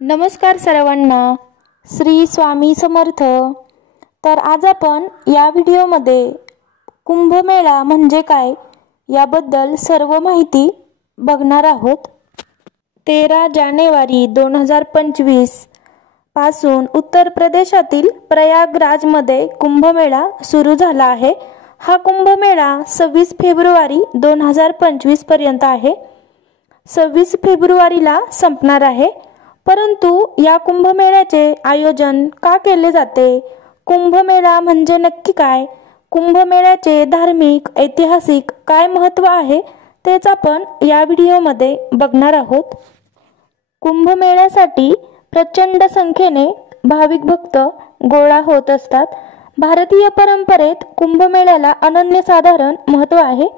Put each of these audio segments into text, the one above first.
नमस्कार सर्वांना, श्री स्वामी समर्थ। तर आज आपण या व्हिडिओमध्ये कुंभमेळा म्हणजे काय याबद्दल सर्व माहिती बघणार आहोत। 13 जानेवारी 2025 पासून उत्तर प्रदेशातील प्रयागराजमध्ये कुंभमेळा सुरू झाला आहे। हा कुंभमेळा 26 फेब्रुवारी 2025 पर्यंत आहे। 26 फेब्रुवारीला संपणार आहे। परंतु या कुंभमेळ्याचे आयोजन का केले जाते, कुंभमेळा म्हणजे नक्की काय, कुंभमेळ्याचे धार्मिक ऐतिहासिक काय महत्त्व आहे तेच आपण या व्हिडिओमध्ये बघणार आहोत। कुंभमेळ्यासाठी प्रचंड संख्येने भाविक भक्त गोळा होत असतात। भारतीय परंपरेत कुंभमेळ्याला अनन्यसाधारण महत्त्व आहे।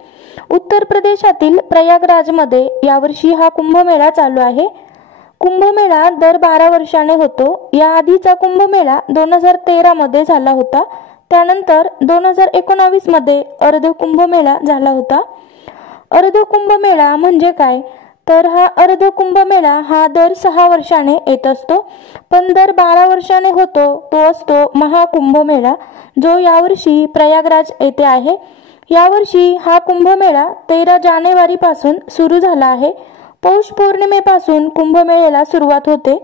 उत्तर प्रदेशातील प्रयागराजमध्ये यावर्षी हा कुंभमेळा चालू आहे। कुंभमेळा दर 12 वर्षाने होतो। याआधीचा कुंभमेळा 2013 मध्ये झाला होता। त्यानंतर 2019 मध्ये अर्ध कुंभमेळा झाला होता। अर्ध कुंभमेळा म्हणजे काय, तर हा अर्ध कुंभमेळा हा दर 6 वर्षाने येत असतो, पण दर 12 वर्षाने होतो तो असतो महाकुंभमेळा, जो यावर्षी प्रयागराज येथे आहे। यावर्षी हा कुंभमेळा 13 जानेवारी पासून सुरू झाला आहे। पौष पौर्णिमेपासून कुंभमेळ्याला सुरुवात होते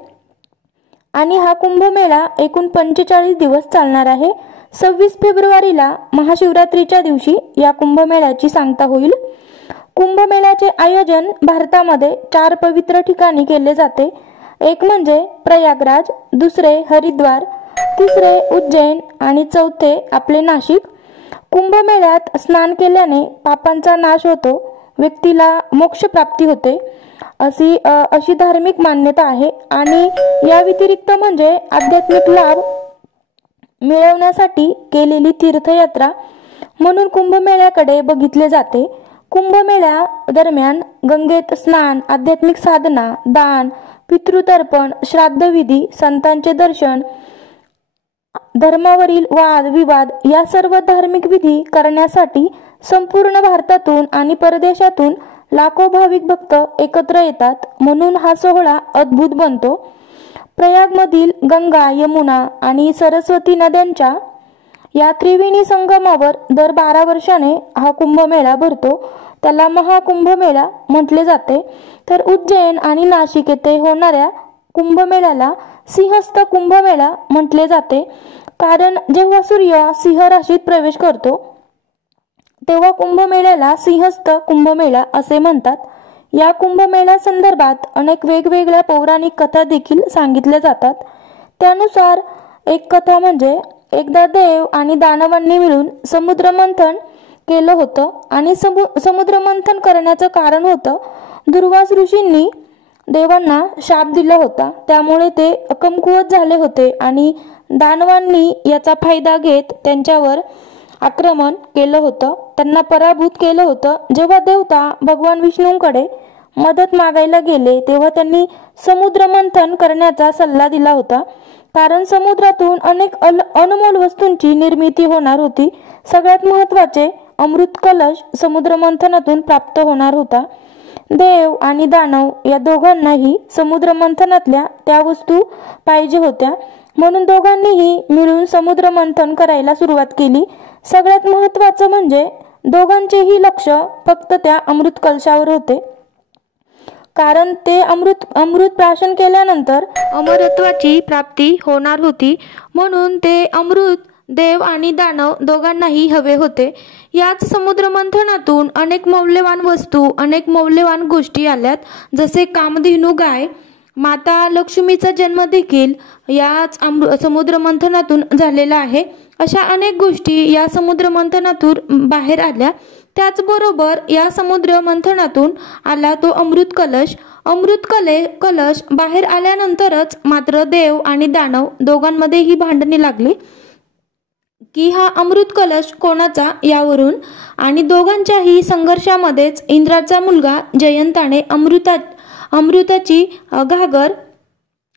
आणि हा कुंभमेळा एकूण 45 दिवस चालणार आहे। 26 फेब्रुवारीला महाशिवरात्रीच्या दिवशी या कुंभमेळ्याची सांगता होईल। कुंभमेळ्याचे आयोजन भारतामध्ये 4 पवित्र ठिकाणी केले जाते। एक म्हणजे प्रयागराज, दुसरे हरिद्वार, तिसरे उज्जैन आणि चौथे आपले नाशिक। कुंभमेळ्यात स्नान केल्याने पापांचा नाश होतो, व्यक्तीला मोक्ष प्राप्ती होते अशी धार्मिक मान्यता आहे। आणि या व्यतिरिक्त म्हणजे आध्यात्मिक लाभ मिळवण्यासाठी केलेली तीर्थयात्रा म्हणून कुंभमेळ्याकडे बघितले जाते। कुंभमेळ्या दरम्यान गंगेत स्नान, आध्यात्मिक साधना, दान, पितृतर्पण, श्राद्धविधी, संतांचे दर्शन, धर्मावरील वाद विवाद या सर्व धार्मिक विधी करण्यासाठी संपूर्ण भारतातून आणि परदेशातून लाखो भाविक भक्त एकत्र येतात, म्हणून हा सोहळा अद्भुत बनतो। प्रयागमधील गंगा, यमुना आणि सरस्वती नद्यांच्या या त्रिवेणी संगमावर दर 12 वर्षाने हा कुंभमेळा भरतो, त्याला महाकुंभमेळा म्हटले जाते। तर उज्जैन आणि नाशिक येथे होणाऱ्या कुंभमेळ्याला सिंहस्थ कुंभमेळा म्हटले जाते, कारण जेव्हा सूर्य सिंह राशीत प्रवेश करतो तेव्हा कुंभमेळ्याला सिंहस्थ कुंभमेळा असे म्हणतात। या कुंभमेळ्या संदर्भात अनेक वेगवेगळ्या पौराणिक कथा देखील सांगितल्या जातात। त्यानुसार एक कथा म्हणजे एकदा देव आणि दानवांनी मिळून समुद्र मंथन केलं होतं आणि समुद्र मंथन करण्याचं कारण होतं दुर्वास ऋषींनी देवांना शाप दिला होता, त्यामुळे ते कमकुवत झाले होते आणि दानवांनी याचा फायदा घेत त्यांच्यावर आक्रमण केलं होतं, त्यांना पराभूत केलं होतं। जेव्हा देवता भगवान विष्णूंकडे मदत मागायला गेले तेव्हा त्यांनी समुद्र मंथन करण्याचा सल्ला दिला होता, कारण समुद्रातून अनेक अनमोल वस्तूंची निर्मिती होणार होती। सगळ्यात महत्त्वाचे अमृत कलश समुद्र मंथनातून प्राप्त होणार होता। देव आणि दानव या दोघांनाही समुद्र मंथनातल्या त्या वस्तू पाहिजे होत्या, म्हणून दोघांनीही मिळून समुद्र मंथन करायला सुरुवात केली। सगळ्यात महत्त्वाचं म्हणजे दोघांचेही लक्ष फक्त त्या अमृत कलशावर होते, कारण ते अमृत प्राशन केल्यानंतर अमरत्वाची प्राप्ती होणार होती, म्हणून ते अमृत देव आणि दानव दोघांनाही हवे होते। याच समुद्र मंथनातून अनेक मौल्यवान वस्तू, अनेक मौल्यवान गोष्टी आल्यात, जसे कामधेनू गाय, माता लक्ष्मीचा जन्म देखील याच समुद्र मंथनातून झालेला आहे। अशा अनेक गोष्टी या समुद्र मंथनातून बाहेर आल्या। त्याचबरोबर या समुद्र मंथनातून आला तो अमृत कलश। कलश बाहेर आल्यानंतरच मात्र देव आणि दानव दोघांमध्ये ही भांडणे लागली की हा अमृत कलश कोणाचा यावरून, आणि दोघांच्याही संघर्षामध्येच इंद्राचा मुलगा जयंताने अमृताची घागर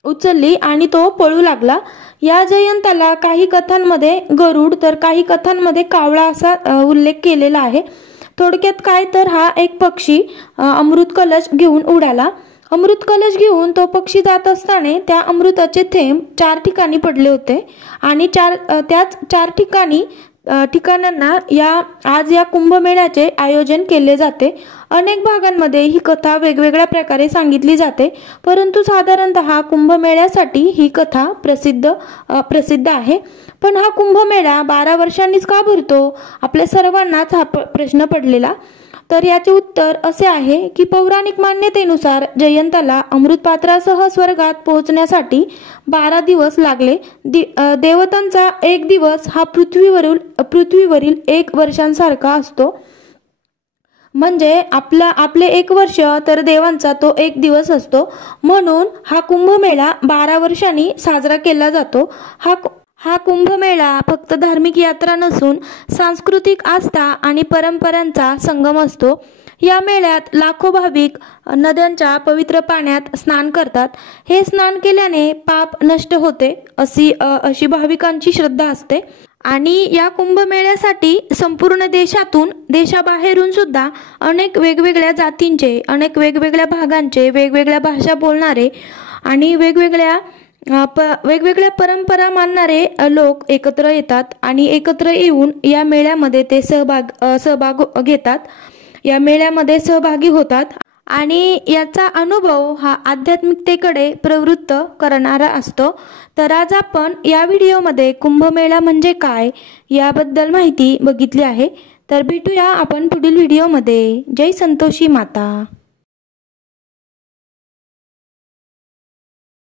उचलली आणि तो पळू लागला। या जयंताला काही कथांमध्ये गरुड तर काही कथांमध्ये कावळा असा उल्लेख केलेला आहे। थोडक्यात काय तर हा एक पक्षी अमृत कलश घेऊन उडाला। अमृत कलश घेऊन तो पक्षी जात असताना त्या अमृताचे थेंब 4 ठिकाणी पडले होते आणि त्याच 4 ठिकाणांना आज या कुंभमेळ्याचे आयोजन केले जाते। अनेक भागांमध्ये ही कथा वेगवेगळ्या प्रकारे सांगितली जाते, परंतु साधारणतः कुंभमेळ्यासाठी ही कथा प्रसिद्ध आहे। पण हा कुंभमेळा 12 वर्षांनीच का भरतो, आपल्या सर्वांनाच हा प्रश्न पडलेला। तर याचे उत्तर असे आहे की पौराणिक मान्यतेनुसार जयंताला अमृतपात्रासह स्वर्गात पोहोचण्यासाठी 12 दिवस लागले। देवतांचा एक दिवस हा पृथ्वीवरील 1 वर्षांसारखा असतो। म्हणजे आपले 1 वर्ष तर देवांचा तो 1 दिवस असतो। म्हणून हा कुंभमेळा 12 वर्षांनी साजरा केला जातो। हा कुंभमेळा फक्त धार्मिक यात्रा नसून सांस्कृतिक आस्था आणि परंपरांचा संगम असतो। या मेळ्यात लाखो भाविक नद्यांच्या पवित्र पाण्यात स्नान करतात। हे स्नान केल्याने पाप नष्ट होते अशी भाविकांची श्रद्धा असते। आणि या कुंभमेळ्यासाठी संपूर्ण देशाबाहेरून सुद्धा अनेक वेगवेगळ्या जातींचे, अनेक वेगवेगळ्या भागांचे, वेगवेगळ्या भाषा बोलणारे आणि वेगवेगळ्या परंपरा मानणारे लोक एकत्र येतात आणि एकत्र येऊन या मेळ्यामध्ये ते सहभाग घेतात, या मेळ्यामध्ये सहभागी होतात आणि याचा अनुभव हा आध्यात्मिकतेकडे प्रवृत्त करणारा असतो। तर आज आपण या व्हिडिओमध्ये कुंभमेळा म्हणजे काय याबद्दल माहिती बघितली आहे। तर भेटूया आपण पुढील व्हिडिओमध्ये। जय संतोषी माता।